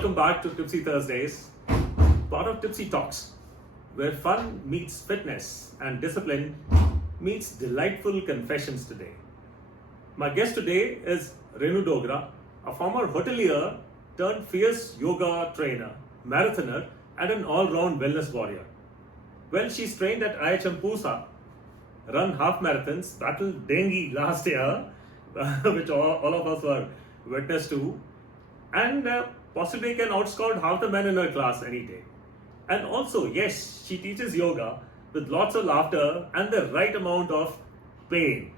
Welcome back to Tipsy Thursdays, part of Tipsy Talks, where fun meets fitness and discipline meets delightful confessions today. My guest today is Renu Dogra, a former hotelier turned fierce yoga trainer, marathoner, and an all-round wellness warrior. Well, she's trained at IHM Pusa, run half marathons, battled dengue last year, which all of us were witness to, and possibly can outscout half the men in her class any day. And also, yes, she teaches yoga with lots of laughter and the right amount of pain.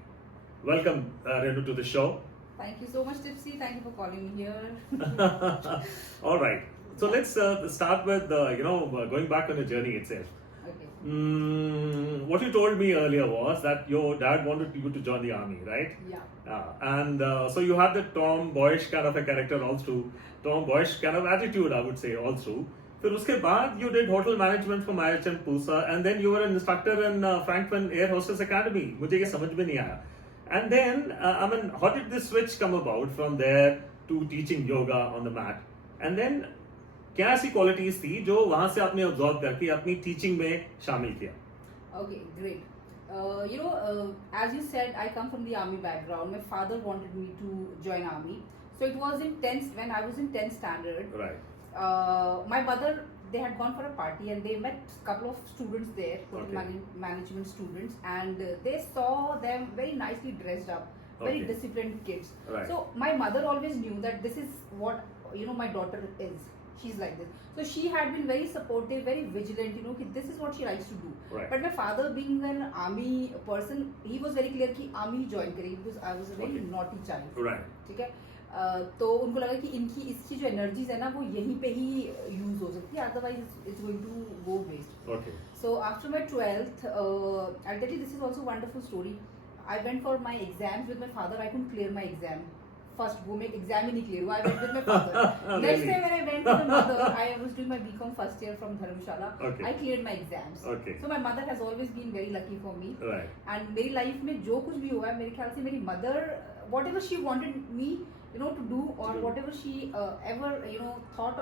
Welcome, Renu, to the show. Thank you so much, Tipsy. Thank you for calling me here. All right. So let's start with going back on the journey itself. Okay. What you told me earlier was that your dad wanted you to join the army, right? Yeah. And so you had the tomboyish kind of a character all through, tomboyish kind of attitude, I would say, all through. फिर उसके बाद you did hotel management from IHM Pusa, and then you were an instructor in Frankfurt Air Hostess Academy. मुझे ये समझ में नहीं आया. And then, how did this switch come about from there to teaching yoga on the mat? And then, क्या ऐसी qualities थी जो वहाँ से आपने absorb करके अपनी teaching में शामिल किया? Okay, great. As you said, I come from the army background. My father wanted me to join army. So it was when I was in 10th standard. Right. My mother, they had gone for a party and they met a couple of students there, management students, and they saw them very nicely dressed up, very disciplined kids. Right. So my mother always knew that this is what my daughter is. She's like this. So she had been very supportive, very vigilant, this is what she likes to do. Right. But my father, being an army person, he was very clear कि army join करेगी because I was a very naughty child. Right. ठीक है. तो उनको लगा कि इसकी जो energies है ना वो यहीं पे ही use हो सकती है, otherwise it's going to go waste. Okay. So after my 12th, I'll tell you, this is also a wonderful story. I went for my exams with my father. I couldn't clear my exam. First वो मैं exam ही नहीं clear हुआ. I went with my father. Next day when I went to my mother, I was doing my BCom first year from Dharamshala. Okay. I cleared my exams. Okay. So my mother has always been very lucky for me. Right. And मेरी life में जो कुछ भी हुआ है, मेरे ख्याल से मेरी mother, whatever she wanted me, to do, or whatever she ever thought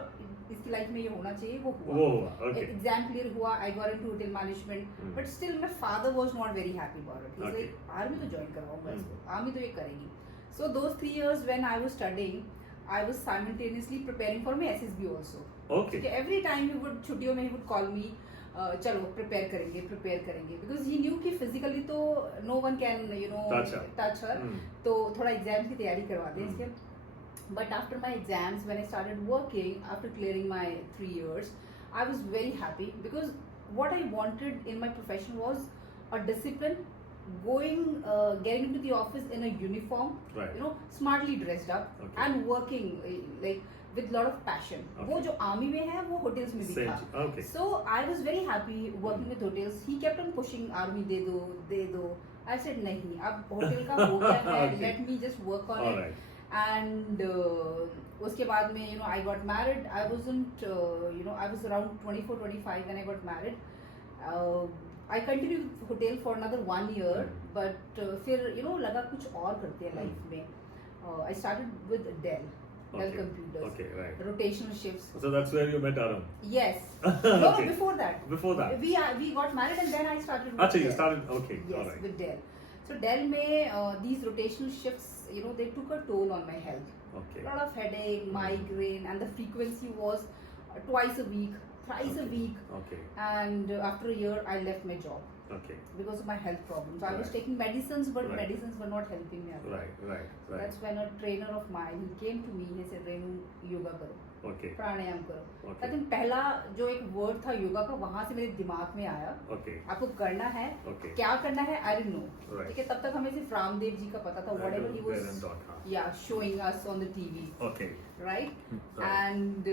इसकी life में ये होना चाहिए वो हुआ. Okay. Exam clear हुआ. I got into hotel management, but still my father was not very happy about it. He's like, army तो join करवाऊंगा इसको, army तो ये करेगी. So those 3 years when I was studying, I was simultaneously preparing for my SSB also. Okay. Every time छुट्टियों में he would call me, चलो prepare करेंगे, because he knew कि physically तो no one can touch her. तो थोड़ा exams की तैयारी करवा दें इसके. But after my exams, when I started working, after clearing my 3 years, I was very happy because what I wanted in my profession was a discipline, getting into the office in a uniform, right. Smartly dressed up, and working like with lot of passion. वो जो army में है वो hotels में भी था. Okay. So I was very happy working with hotels. He kept on pushing, army दे दो. I said नहीं, अब hotel का हो गया है, let me just work on it. Right. And उसके बाद में I got married. I wasn't I was around 24-25 when I got married. I continued hotel for another 1 year, but फिर लगा कुछ और करते हैं life में. I started with Dell computers. Okay, right. Rotational shifts. So that's where you met Arun. Yes. No, before that. Before that. We got married and then I started. With you started. Okay. Yes, all right. with Dell. So Dell में these rotational shifts, they took a toll on my health. Okay. A lot of headache, migraine, and the frequency was twice a week, thrice a week. Okay. And after a year, I left my job. Okay. Because of my health problems. I was taking medicines, but medicines were not helping me. Right. That's when a trainer of mine, he came to me, he said, Renu, yoga karo. Okay. प्राणायाम करो. Okay. लेकिन पहला जो एक word था योगा का वहाँ से मेरे दिमाग में आया. Okay. आपको करना है. Okay. क्या करना है? I didn't know. Right. ठीक है, तब तक हमें सिर्फ रामदेव जी का पता था. Whatever he was, showing us on the TV. Okay. Right. And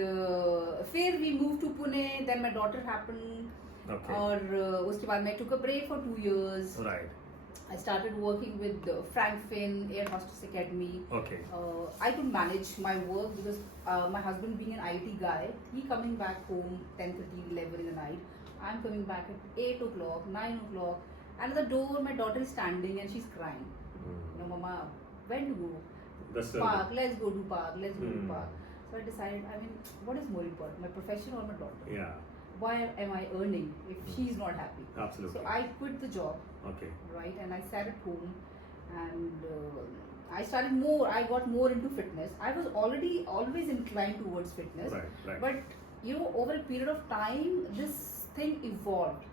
फिर we moved to Pune. Then my daughter happened. Okay. और उसके बाद मैं took a break for 2 years. Right. I started working with Frankfurt Air Hostess Academy. Okay. I could manage my work because my husband being an IT guy, he coming back home 10:30, 11 in the night. I'm coming back at 8 o'clock, 9 o'clock. And at the door, my daughter is standing and she's crying. Mama, when to go? Park, let's go to park, let's go to park. So I decided, I mean, what is more important, my profession or my daughter? Yeah. Why am I earning if she's not happy? Absolutely. So I quit the job. Okay. Right, and I sat at home, and I started more. I got more into fitness. I was already always inclined towards fitness. Right. But over a period of time, this thing evolved.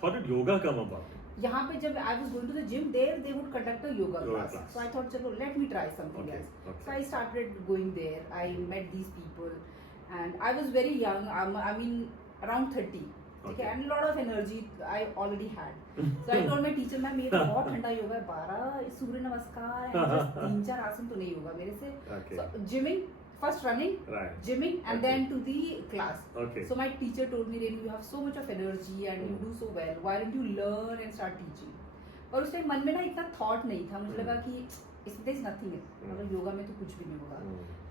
How did yoga come about? यहाँ पे जब I was going to the gym, there they would conduct a yoga class. So I thought, चलो, let me try something else. So I started going there. I met these people, and I was very young. I mean, around 30. Okay, and a lot of energy I already had. So I told my teacher, ma'am ये तो बहुत ठंडा योगा है, 12 सूर्य नमस्कार है, 3-4 आसन तो नहीं होगा मेरे से. So gymming, first running, gymming, and then to the class. So my teacher told me, Renu, you have so much of energy and you do so well. Why don't you learn and start teaching? और उस time मन में ना इतना thought नहीं था. मुझे लगा कि इसमें there is nothing है. मतलब योगा में तो कुछ भी नहीं होगा.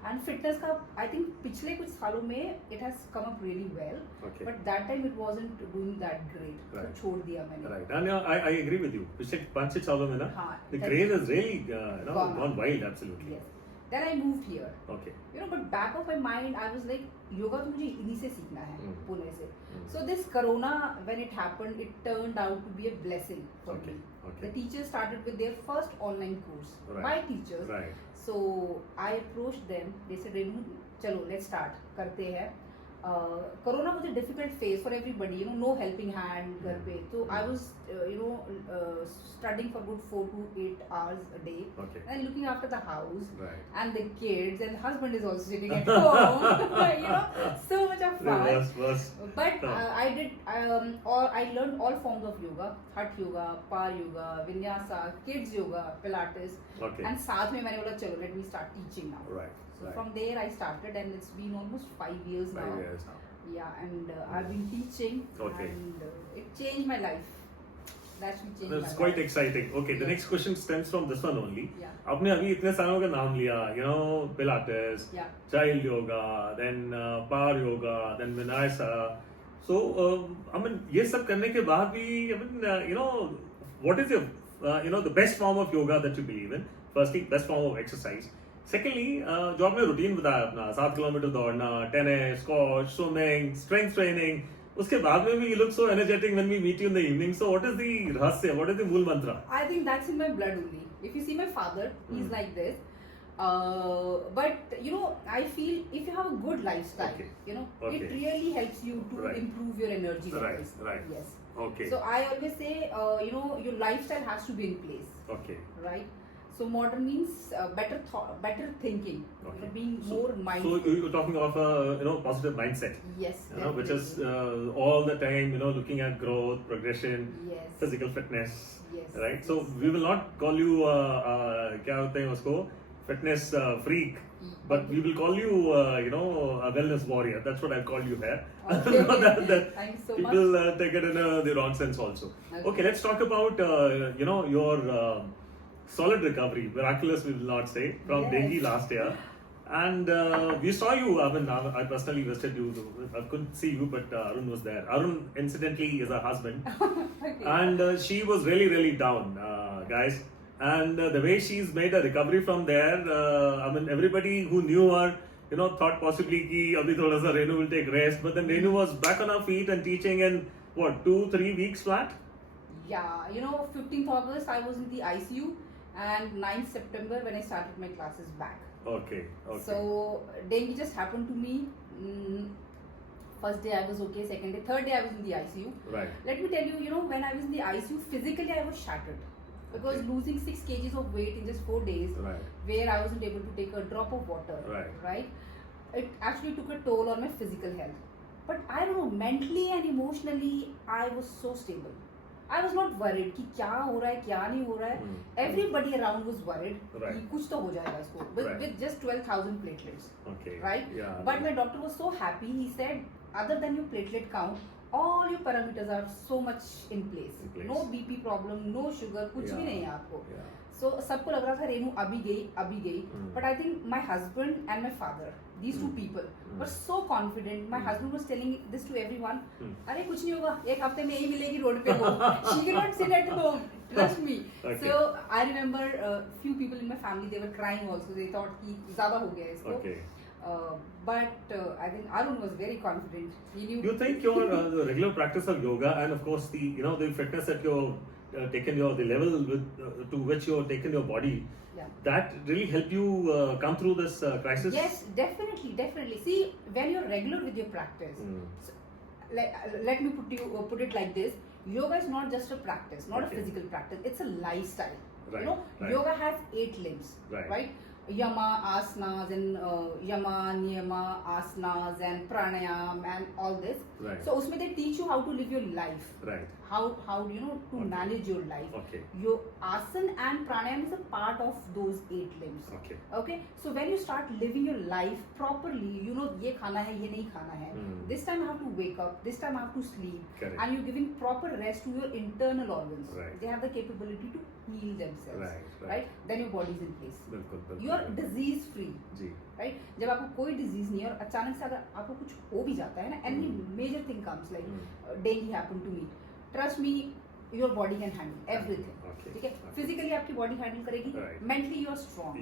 And fitness का, I think पिछले कुछ सालों में it has come up really well. But that time it wasn't doing that great. तो छोड़ दिया मैंने. Right. And I agree with you. पिछले 5-6 सालों में ना, the craze has really gone wild. Absolutely. Yes. Then I moved here. Okay. But back of my mind, I was like, yoga तो मुझे इन्हीं से सीखना है, पुणे से. So this corona, when it happened, it turned out to be a blessing for me. The teachers started with their first online course by teachers. Right. So I approached them. They said, Renu, चलो, let's start. करते हैं. Corona was a difficult phase for everybody. No helping hand घर पे. So I was, studying for good 4 to 8 hours a day, and looking after the house and the kids, and the husband is also sitting at home. So much of fun. But I did, or I learned all forms of yoga: Hatha yoga, power yoga, vinyasa, kids yoga, Pilates, and साथ में मैंने बोला चलो, let me start teaching now. So from there I started, and it's been almost 5 years now. 5 years now. Yeah, and I've been teaching, and it changed my life. That's quite exciting. Okay, the next question stems from this one only. आपने अभी इतने सालों का नाम लिया, Pilates, child yoga, then power yoga, then vinyasa. So I mean, ये सब करने के बाद भी, I mean, what is your the best form of yoga that you believe in? Firstly, best form of exercise. Secondly, जो आपने routine बताया अपना 7 किलोमीटर दौड़ना, tennis, squash, swimming, strength training, उसके बाद में भी you look so energetic when we meet you in the evening. So what is the rahasya? What is the मूल mantra? I think that's in my blood only. If you see my father, he's like this. But I feel if you have a good lifestyle, it really helps you to improve your energy levels. Right. Yes. Okay. So I always say, your lifestyle has to be in place. Okay. Right. So modern means better thinking, being more mindful. So you're talking of a positive mindset. Yes. Which is all the time looking at growth, progression, physical fitness. Yes. Right. So we will not call you क्या होते हैं उसको fitness freak, but we will call you a wellness warrior. That's what I call you here. Okay. that Thank you so people much. take it in the wrong sense also. Okay, let's talk about your solid recovery, miraculous we will not say, from dengue last year. And we saw you, I mean, I personally visited you. I couldn't see you, but Arun was there. Arun, incidentally, is her husband. And she was really, really down, guys. And the way she's made a recovery from there, I mean, everybody who knew her, thought possibly ki abhi thoda sa Renu will take rest. But then Renu was back on her feet and teaching in, 2-3 weeks flat? Yeah, 15th August I was in the ICU. And 9th September when I started my classes back. Okay. So dengue just happened to me. First day I was okay, second day, third day I was in the ICU. Right. Let me tell you, when I was in the ICU, physically I was shattered. Because losing 6 kgs of weight in just 4 days, where I wasn't able to take a drop of water, right? It actually took a toll on my physical health. But I don't know, mentally and emotionally, I was so stable. I was not worried कि क्या हो रहा है क्या नहीं हो रहा है. Everybody around was worried कि कुछ तो हो जाएगा इसको with just 12,000 platelets. Right? Yeah. But my doctor was so happy. He said, other than your platelet count, all your parameters are so much in place. No BP problem, no sugar, कुछ भी नहीं है आपको. So सबको लग रहा था रेनू अभी गई. But I think my husband and my father, these two people, were so confident. My husband was telling this to everyone. अरे कुछ नहीं होगा, एक हफ्ते में यही मिलेगी रोड पे वो. She cannot sit at home. Trust me. So I remember few people in my family, they were crying also. They thought कि ज़्यादा हो गया इसको. But I think Arun was very confident. He knew. You think your the regular practice of yoga and of course the the fitness that you're taken the level to which you're taken your body, that really help you come through this crisis? Yes, definitely. See, when you're regular with your practice, so, let me put it like this: yoga is not just a practice, not a physical practice. It's a lifestyle. Right. Yoga has 8 limbs, right? Yama, asanas, and yama, niyama, asanas, and pranayam, and all this. Right. So, usme they teach you how to live your life. Right. How to manage your life. Okay. Your asana and pranayam is a part of those 8 limbs. Okay. So when you start living your life properly, ye khana hai, ye nahi khana hai. This time I have to wake up. This time I have to sleep. Correct. And you're giving proper rest to your internal organs. Right. They have the capability to heal themselves. Right. Then your body is in place. बिल्कुल. You are disease free. Ji. Right. जब आपको कोई disease नहीं है और अचानक से अगर आपको कुछ हो भी जाता है ना, any major thing comes like dengue happened to me. Trust me, your body can handle everything. ठीक है, physically आपकी body handle करेगी, mentally you are strong.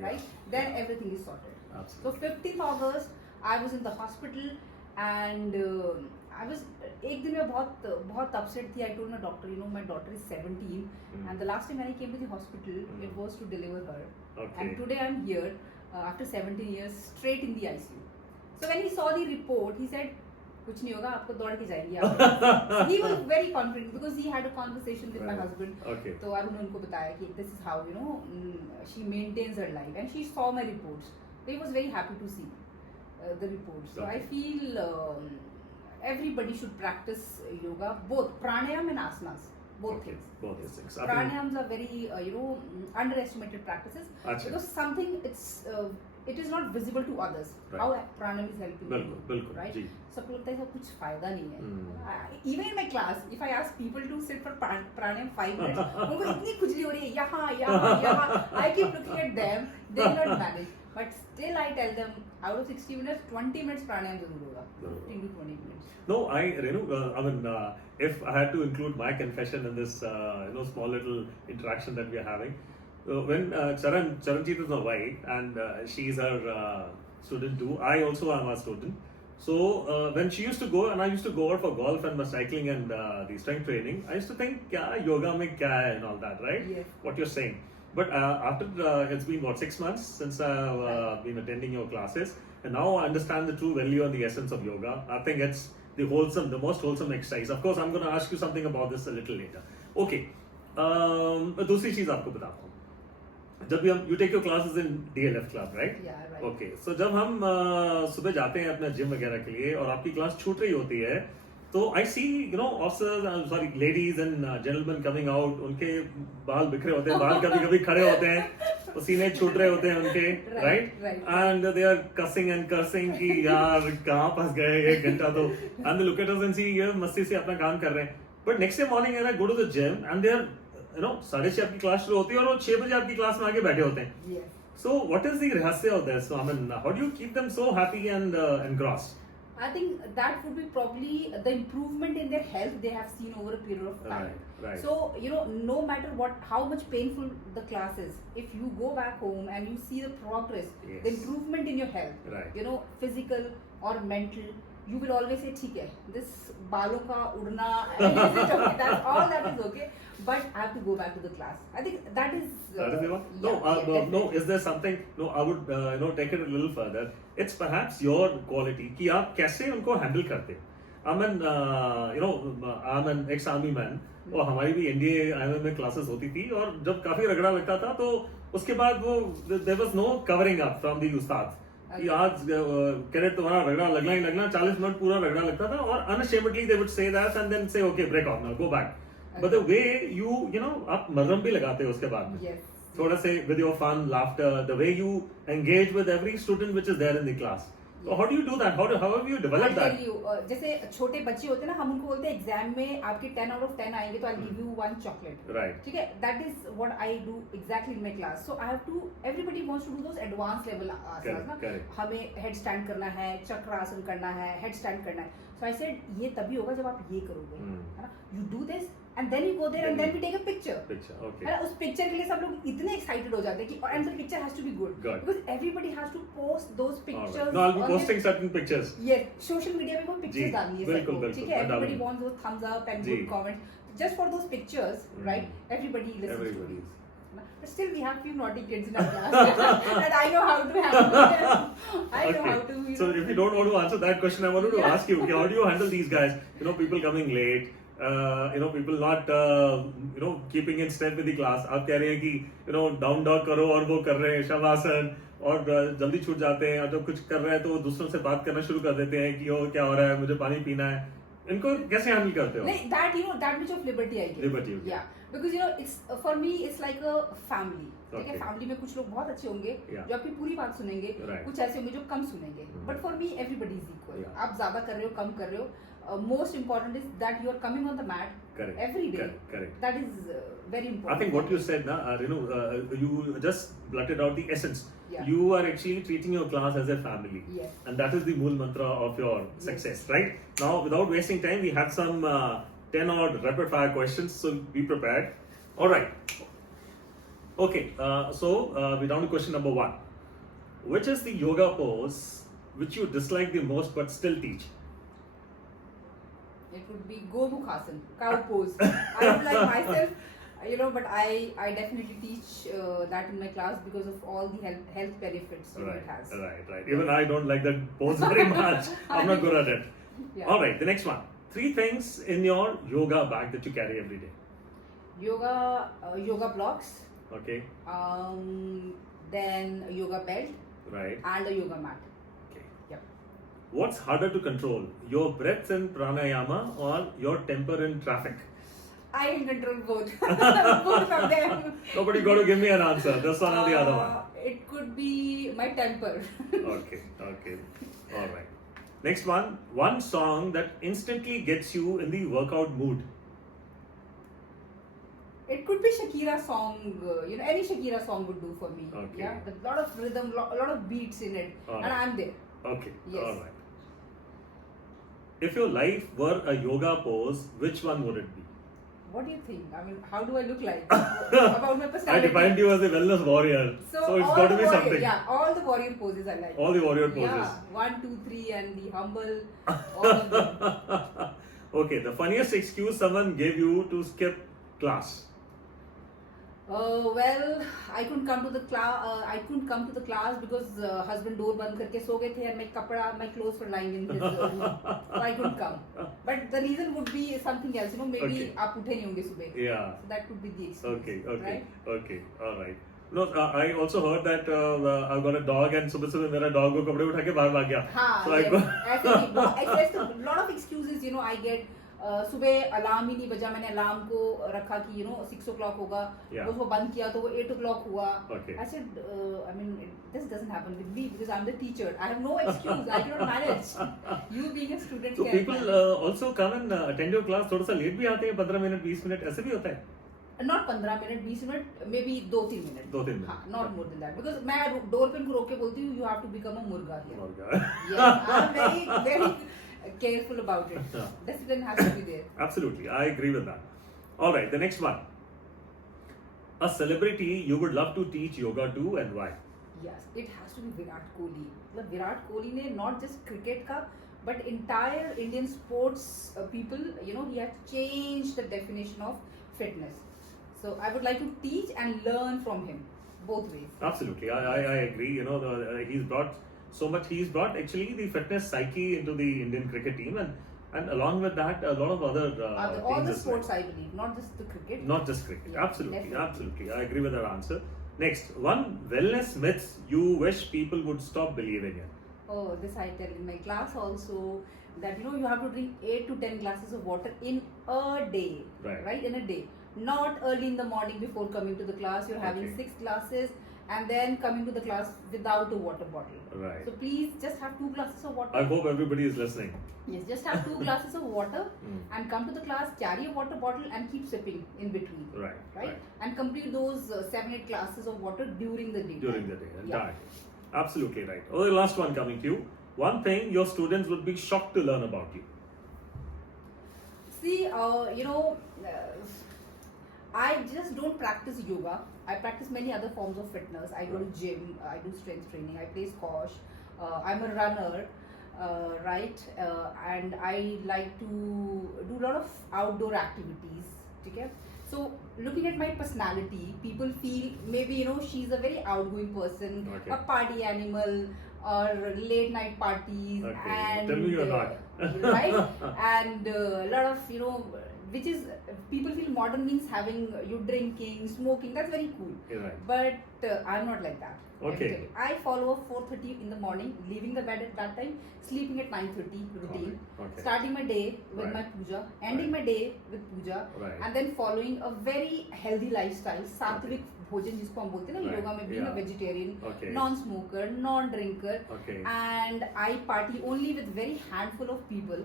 Right? Then everything is sorted. So 15th August, I was in the hospital and I was एक दिन में बहुत upset थी. I told my doctor, my daughter is 17 and the last time when I came to the hospital, it was to deliver her. And today I'm here after 17 years straight in the ICU. So when he saw the report, he said, कुछ नहीं होगा, आपको दौड़ के जाएंगे आप. He was very confident because he had a conversation with my husband. तो अरुण ने उनको बताया कि this is how she maintains her life and she saw my reports. So he was very happy to see the reports. So I feel everybody should practice yoga, both pranayam and asanas. Both things. Pranayams are very underestimated practices because something it is not visible to others. How pranayam is helping you, right? सबको लगता है इसका कुछ फायदा नहीं है. Even in my class, if I ask people to sit for pranayam 5 minutes, उनको इतनी खुजली हो रही है यहाँ. I keep looking at them, they will not manage. But still I tell them, out of 60 minutes, 20 minutes pranayam जरूर होगा. 15 to 20 minutes. No, Renu, if I had to include my confession in this, small little interaction that we are having, when Charanjit is my wife and she's her student too. I also am a student. So when she used to go and I used to go out for golf and cycling and the strength training, I used to think, kya yoga mein kya hai and all that, right? Yes. What you're saying. But after it's been 6 months since I've been attending your classes, and now I understand the true value and the essence of yoga. I think it's the most wholesome exercise. Of course, I'm going to ask you something about this a little later. Okay. दूसरी चीज आपको बताता हूँ. जब भी हम you take your classes in DLF club, right? Yeah, right. Okay. So जब हम सुबह जाते हैं अपने जिम वगैरह के लिए और आपकी क्लास छूट रही होती है, तो I see officers, ladies and gentlemen coming out. उनके बाल बिखरे होते हैं, बाल कभी-कभी खड़े होते हैं, पसीने छूट रहे होते हैं उनके, right? And they are cussing and cursing कि यार कहाँ फंस गए 1 घंटा तो, and they look at us and see ये मस्ती से अपना काम कर रहे हैं. But next day morning when I go to the gym and they are 6:30 आपकी क्लास शुरू होती है और वो 6 बजे आपकी क्लास में आके बैठे होते हैं. Yes. So what is the rahasya of this? So, how do you keep them so happy and engrossed? I think that would be probably the improvement in their health they have seen over a period of time. Right. So, no matter how much painful the class is, if you go back home and you see the progress, Yes. the improvement in your health, Right. Physical or mental, you will always say, ठीक है, this बालों का उड़ना, that's all that is okay, but I have to go back to the class. I think that is the one? No, is there something? No, I would take it a little further. It's perhaps your quality कि आप कैसे उनको handle करते हो. I'm an ex-army man और हमारी भी NDA IMA में classes होती थी और जब काफी रगड़ा लगता था तो उसके बाद there was no covering up from the ustad. कि आज कह रहे तुम्हारा रगड़ा लगना ही लगना, 40 मिनट पूरा रगड़ा लगता था और unashamedly they would say that and then say okay break off now go back. But the way you आप मरहम भी लगाते हो उसके बाद में. Yes. थोड़ा से with your fun laughter, the way you engage with every student which is there in the class. So how do you do that? How have you developed that? I'll tell you, जैसे छोटे बच्चे होते हैं ना, हम उनको बोलते हैं एग्जाम में आपके 10 out of 10 आएंगे तो I'll give you 1 chocolate. Right. ठीक है, that is what I do exactly in my class. So I have to, everybody wants to do those advanced level asanas ना. हमें headstand करना है, चक्रासन करना है, headstand करना है. So I said ये तभी होगा जब आप ये करोगे, है ना? You do this and then we go there and then we take a picture. Okay. And उस picture के लिए सब लोग इतने excited हो जाते हैं कि and the picture has to be good because everybody has to post those pictures. No, I'll be posting certain pictures. Yes, social media में कोई pictures डालनी है सबको, ठीक है? Everybody wants those thumbs up and good comments. Just for those pictures, right? Everybody listens to these. But still, we have few naughty kids in our class, and I know how to handle them. I know how to. So, if you don't want to answer that question, I wanted to ask you: okay, how do you handle these guys? People coming late. People not keeping in step with the class. आप कह रहे हैं कि down dog करो और वो कर रहे हैं शवासन और जल्दी छूट जाते हैं और जब कुछ कर रहे हैं तो दूसरों से बात करना शुरू कर देते हैं कि क्या हो रहा है, मुझे पानी पीना है. इनको कैसे हैंडल करते हो? नहीं, that much of liberty I get. Liberty, okay. Yeah, because it's for me it's like a family. ठीक है, फैमिली में कुछ लोग बहुत अच्छे होंगे जो आपकी पूरी बात सुनेंगे, कुछ ऐसे होंगे जो कम सुनेंगे. But for me everybody is equal. आप ज्यादा कर रहे हो, कम कर रहे हो. Most important is that you are coming on the mat every day. Correct. That is very important. I think what you said, Renu, you just blurted out the essence. Yeah. You are actually treating your class as a family. Yes. And that is the mool mantra of your success, right? Now, without wasting time, we had some 10 odd rapid fire questions, so be prepared. All right. Okay, so we're down to question number 1. Which is the yoga pose which you dislike the most but still teach? It would be Gomukhasan, cow pose. I don't like myself, but I definitely teach that in my class because of all the health benefits it has. Right. Even I don't like that pose very much. I'm not good at it. Yeah. All right, the next one. 3 things in your yoga bag that you carry every day. Yoga blocks. Okay. Then a yoga belt. Right. And a yoga mat. What's harder to control, your breath in pranayama or your temper in traffic? I can control both. Both of them. No, but you got to give me an answer. This one or the other one. It could be my temper. Okay. All right. Next one. One song that instantly gets you in the workout mood. It could be Shakira song. Any Shakira song would do for me. Okay. Yeah, a lot of rhythm, a lot of beats in it, and I'm there. Okay. Yes. All right. If your life were a yoga pose, which one would it be? What do you think? I mean, how do I look like? About my personality. I defined you as a wellness warrior. So it's got to be something. Yeah, all the warrior poses I like. All the warrior poses. Yeah, 1, 2, 3 and the humble, all of them. Okay, the funniest excuse someone gave you to skip class. Well, I couldn't come to the class because husband door band करके सो गए थे and my clothes were lying in his room, so I couldn't come. But the reason would be something else, maybe आप उठे नहीं होंगे सुबह. Yeah. So that could be the excuse. Okay. Right? Okay. All right. No, I also heard that I've got a dog and सुबह मेरा dog को कपड़े उठा के बाहर भाग गया. हाँ. So ऐसे a lot of excuses, I get. सुबह अलार्म ही नहीं बजा, मैंने अलार्म को रखा कि 6 o'clock होगा, उसको बंद किया तो वो 8 o'clock हुआ. I said, this doesn't happen with me because I'm the teacher. I have no excuse. I cannot manage. You being a student. So people also come and attend your class. थोड़ा सा late भी आते हैं, 15 minute 20 minute ऐसे भी होता है? Not 15 minutes, 20 minutes, maybe 2-3 minutes. 2-3 minutes. हाँ, not more than that. Because मैं डोर पे उनको रोक के बोलती हूँ, you have to become a मुर्गा here. Murga. Yeah, I'm very careful about it. Discipline has to be there. Absolutely, I agree with that. All right, the next one. A celebrity you would love to teach yoga to and why? Yes, it has to be Virat Kohli. Virat Kohli ने not just cricket का, but entire Indian sports people, he has changed the definition of fitness. So I would like to teach and learn from him, both ways. Absolutely, I agree. He's brought so much. He's brought actually the fitness psyche into the Indian cricket team, and along with that, a lot of other all the sports, I believe, not just the cricket. Not just cricket. Yeah, absolutely. I agree with that answer. Next, one wellness myth you wish people would stop believing in. Oh, this I tell in my class also, that you have to drink 8 to 10 glasses of water in a day. Right? In a day. Not early in the morning before coming to the class. You're having 6 glasses and then coming to the class without a water bottle. Right. So please just have 2 glasses of water. I hope everybody is listening. Yes, just have 2 glasses of water and come to the class, carry a water bottle and keep sipping in between. Right? And complete those 7-8 glasses of water during the day. Entire. Absolutely right. Oh, the last one coming to you. One thing your students would be shocked to learn about you. See, I just don't practice yoga. I practice many other forms of fitness. I go to gym. I do strength training. I play squash. I'm a runner, right? And I like to do a lot of outdoor activities. Okay? So looking at my personality, people feel maybe she's a very outgoing person, a party animal, or late night parties, and tell me you're not. right? And a lot of which is people feel modern means having you drinking, smoking. That's very cool. Right. But I'm not like that. Okay. I follow a 4:30 in the morning, leaving the bed at that time, sleeping at 9:30 routine, starting my day with my puja, ending my day with puja, and then following a very healthy lifestyle, sattvic bhojan जिसको हम बोलते हैं ना yoga में being a vegetarian, non-smoker, non-drinker, and I party only with very handful of people,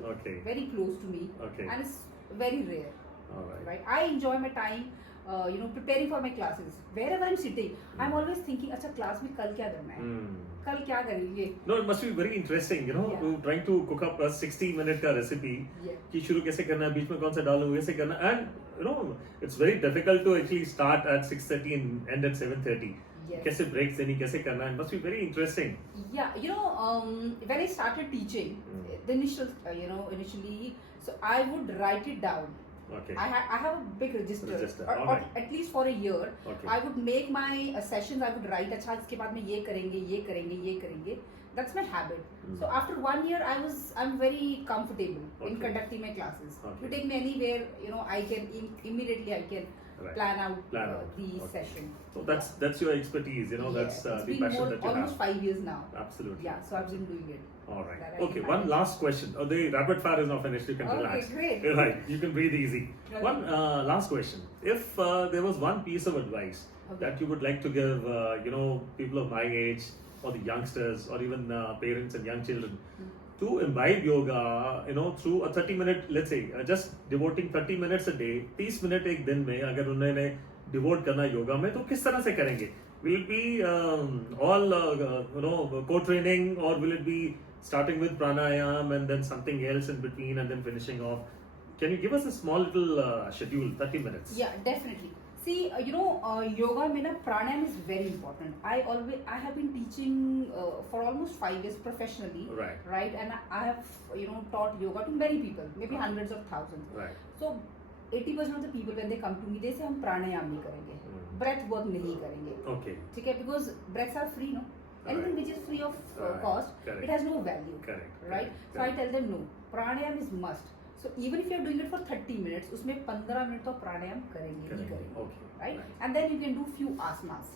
very close to me, and it's very rare. Right. I enjoy my time. Preparing for my classes. Wherever I'm sitting, I'm always thinking, अच्छा class में कल क्या करना है? कल क्या करेंगे? No, it must be very interesting, trying to cook up a 60-minute का recipe. कि शुरू कैसे करना है, बीच में कौन सा डालूं, कैसे करना, and it's very difficult to actually start at 6:30 and end at 7:30. कैसे breaks देनी, कैसे करना, it must be very interesting. Yeah, when I started teaching, the initially, so I would write it down. I have a big register. Or at least for a year, I would make my sessions. I would write. अच्छा इसके बाद में ये करेंगे, ये करेंगे, ये करेंगे. That's my habit. So after 1 year, I'm very comfortable in conducting my classes. You take me anywhere, I can immediately plan out the session. So that's your expertise, that's the passion that you have. Almost 5 years now. Absolutely. Yeah, so I've been doing it. All right. Okay, one last question. The rapid fire is now finished. You can relax. Great. Right, you can breathe easy. One last question. If there was one piece of advice that you would like to give, people of my age, or the youngsters, or even parents and young children, to imbibe yoga, through a 30-minute, let's say, just devoting 30 minutes a day, 30 minutes एक दिन में अगर उन्होंने devote करना योगा में, तो किस तरह से करेंगे? Will it be all co-training, or will it be starting with pranayam and then something else in between and then finishing off? Can you give us a small little schedule, 30 minutes? Yeah, definitely. See, yoga में ना pranayam is very important. I have been teaching for almost 5 years professionally, right? And I have taught yoga to many people, maybe hundreds of thousands. Right. So 80% of the people when they come to me, they say हम pranayam नहीं करेंगे, breath work नहीं करेंगे. Okay. ठीक है, because breaths are free, no? Anything which is free of cost, it has no value. Right? So I tell them no, pranayam is must. So even if you are doing it for 30 minutes, उसमें 15 minute तो pranayam करेंगे ही करेंगे, right? And then you can do few asanas,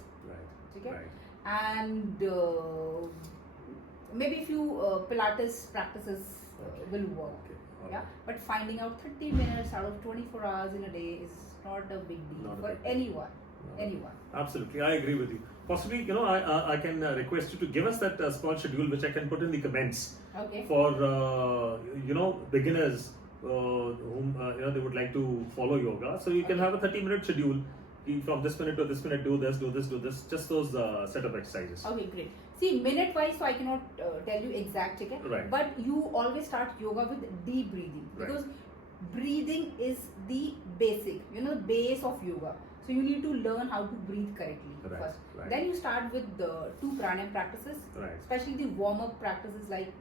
ठीक है? And maybe few Pilates practices will work, yeah. But finding out 30 minutes out of 24 hours in a day is not a big deal for anyone. Anyone. Absolutely, I agree with you. Possibly, I can request you to give us that small schedule which I can put in the comments for beginners whom they would like to follow yoga. So you can have a 30-minute schedule. From this minute to this minute, do this. Just those set of exercises. Okay, great. See, minute wise, so I cannot tell you exact, okay? Right. But you always start yoga with deep breathing, because breathing is the basic, base of yoga. So you need to learn how to breathe correctly first. Then you start with the 2 pranayam practices, especially the warm-up practices like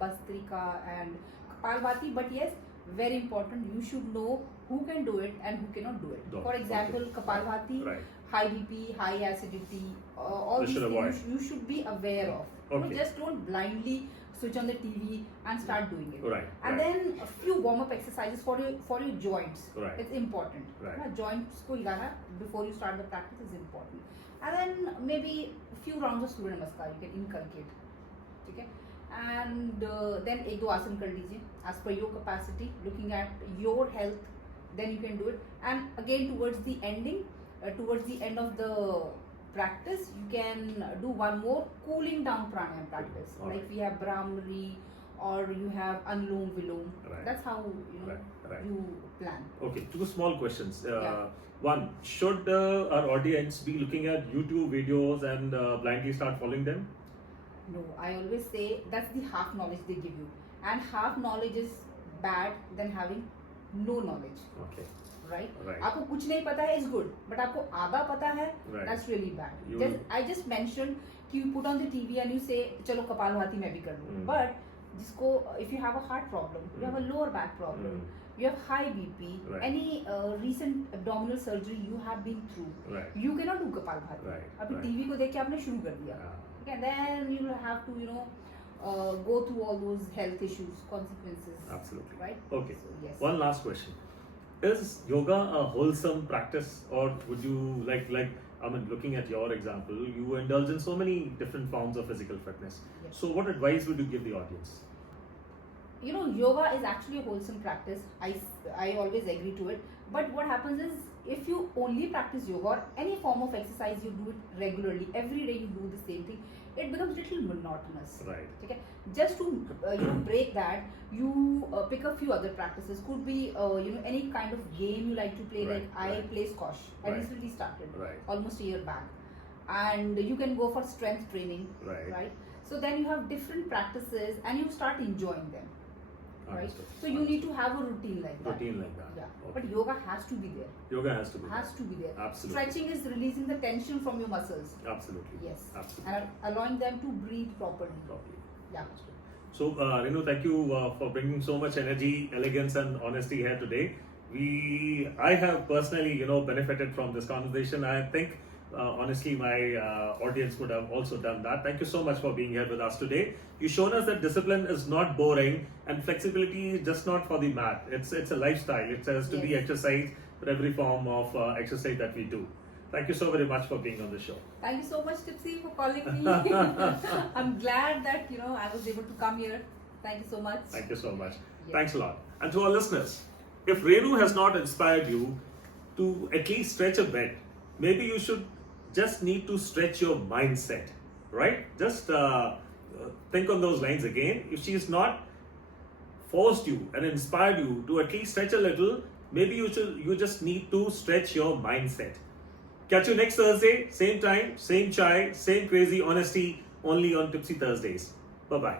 Bastrika and Kapalbhati. But yes, very important, you should know who can do it and who cannot do it. For example, Kapalbhati, high BP, high acidity, all these things you should be aware of. Just don't blindly switch on the TV and start doing it. And then a few warm-up exercises for your joints. It's important. Joints ko hilana before you start the practice is important. And then maybe a few rounds of Surya Namaskar you can inculcate. Okay? And then 1-2 asan kar lijiye as per your capacity, looking at your health, then you can do it. And again towards the end of the practice, you can do one more cooling down pranayam practice. Like we have Brahmari, or you have Anulom Vilom. That's how you plan. Okay, 2 small questions. One, should our audience be looking at YouTube videos and blindly start following them? No, I always say that's the half knowledge they give you, and half knowledge is bad than having no knowledge. Okay. Right? Right. आपको कुछ नहीं पता है is good, but आपको आधा पता है, Right. that's really bad. You- I just mentioned कि you put on the TV and you say चलो कपालभाति मैं भी कर लूँ. But जिसको if you have a heart problem, you have a lower back problem, you have high BP, Right. any recent abdominal surgery you have been through, Right. you cannot do kapalbhati. Right. अभी Right. TV को देख के आपने शुरू कर दिया. Yeah. Okay, then you will have to go through all those health issues, consequences. Absolutely. Right? Okay. So, yes. One last question. Is yoga a wholesome practice, or would you like I mean, looking at your example, you indulge in so many different forms of physical fitness. Yes. So what advice would you give the audience? Yoga is actually a wholesome practice. I always agree to it. But what happens is, if you only practice yoga or any form of exercise, you do it regularly, every day you do the same thing, it becomes a little monotonous. Right. Okay? Just to break that, you pick a few other practices. Could be any kind of game you like to play. Right, Like I right. play squash. I Right. recently started, Right. almost a year back, and you can go for strength training. Right. Right. So then you have different practices, and you start enjoying them. Right. Understood. So you need to have a routine like that. Routine like that. Yeah. Okay. But yoga has to be there. Yoga has to be. Has to be there. Absolutely. Stretching is releasing the tension from your muscles. Absolutely. Yes. Absolutely. And allowing them to breathe properly. Properly. Yeah. So, Renu, thank you for bringing so much energy, elegance, and honesty here today. I have personally, benefited from this conversation. I think, honestly, my audience would have also done that. Thank you so much for being here with us today. You've shown us that discipline is not boring, and flexibility is just not for the mat. It's a lifestyle. It has to be Yes. exercise for every form of exercise that we do. Thank you so very much for being on the show. Thank you so much, Tipsy, for calling me. I'm glad that I was able to come here. Thank you so much. Thank you so much. Yes. Thanks a lot. And to our listeners, if Renu has not inspired you to at least stretch a bit, maybe you should just need to stretch your mindset, right? Just think on those lines again. If she has not forced you and inspired you to at least stretch a little, maybe you just need to stretch your mindset. Catch you next Thursday, same time, same chai, same crazy honesty, only on Tipsy Thursdays. Bye-bye.